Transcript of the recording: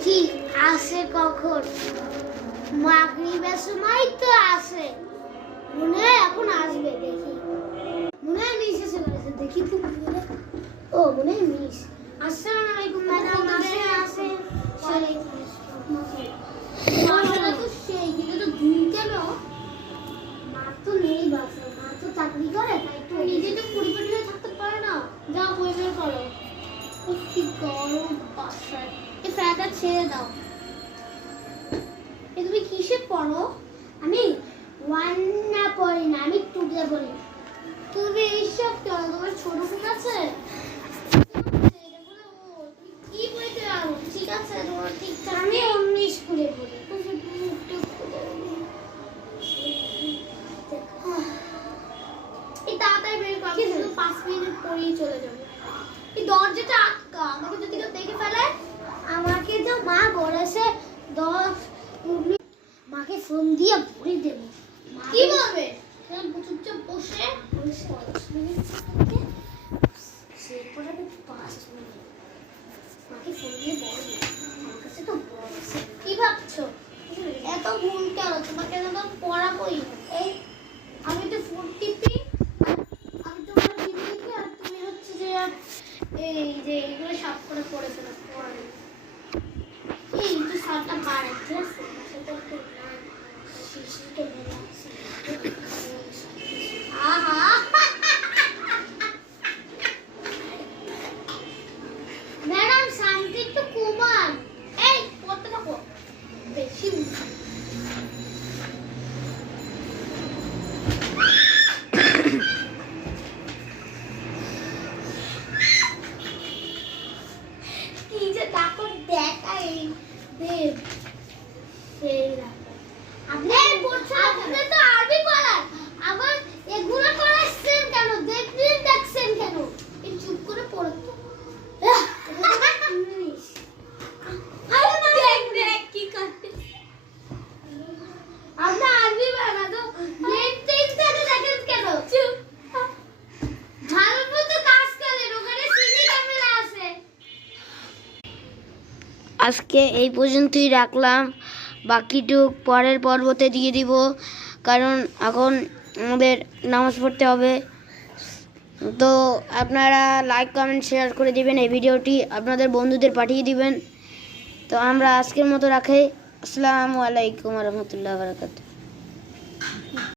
দেখি আসে কখন। মাগরিবের সময় তো আসে, মনে হয় এখন আসবে। দেখি মনে হয় মিস এসে গেছে। দেখি তো ও মনে হয় মিস। আসসালামু আলাইকুম ম্যাডাম। আসে মাশাআল্লাহ তো সেই কিন্তু তো ঘুম কেন? মা তো নেই বাসায়, মা তো চাকরি করে, তাই তো নিজে তো পরিপাটি হয়ে থাকতে পারে না। যাও পরিষ্কার করো। কি গরম বাসায়, এই ফ্যানটা ছেড়ে দাও। তুমি কিসে পড়ো? আমি ওয়ান না পড়ি না, আমি টুকে পড়ি। তুমি এইসব কেন? তোমার ছোট ফোন আছে? কি বলতে পারো? ঠিক আছে তোমার ঠিকঠাক। আমি অন্য স্কুলে পড়ি। এই তাড়াতাড়ি বের করো, আমি শুধু 5 মিনিট পরেই চলে যাবো। এই দরজাটা আটকা, আমাকে যদি কেউ দেখে ফেলে। আমাকে তো মা বলেছে 10 মিনিট মাকে ফোন দিয়ে ভরে দেবো। কি বলবে? চুপচাপ বসে মাকে ফোন দিয়ে বলবে আমার কাছে তো বলেছে। কি ভাবছো? এত ভুল কেন? তোমাকে তো পড়াবোই। এই আমি তো ফোন টিপি, আমি তোমার টিভি দেখি, আর তুমি হচ্ছে যে এই যে এগুলো সাফ করে পড়ে ফেলো। এই তো সারটা বাড়ে, ঠিক আছে? সেটা তো না শিশিরকে মেরে আসছে। আহা ম্যাডাম শান্তি একটু কমান। এই পড়তে থাকো, বেশি কি যে তাকে দেখাই দেব সেরা। আপনি তো আরবি পড়ান, আবার এগুলো পড়াচ্ছেন কেন? দেখছেন কেন? এই চুপ করে পড়ো তো। দেখ কি করতে। আপনি আরবি পড়া তো দেখতে দেখেন কেন? চুপ। ভালো তো কাজ করেন, ওখানে সিসি ক্যামেরা আছে। আজকে এই পর্যন্তই রাখলাম, বাকিটুক পরের পর্বতে দিয়ে দিব, কারণ এখন আমাদের নামাজ পড়তে হবে। তো আপনারা লাইক কমেন্ট শেয়ার করে দিবেন, এই ভিডিওটি আপনাদের বন্ধুদের পাঠিয়ে দিবেন। তো আমরা আজকের মতো রাখি। আসসালামু আলাইকুম ওয়া রাহমাতুল্লাহি ওয়া বারাকাতুহু।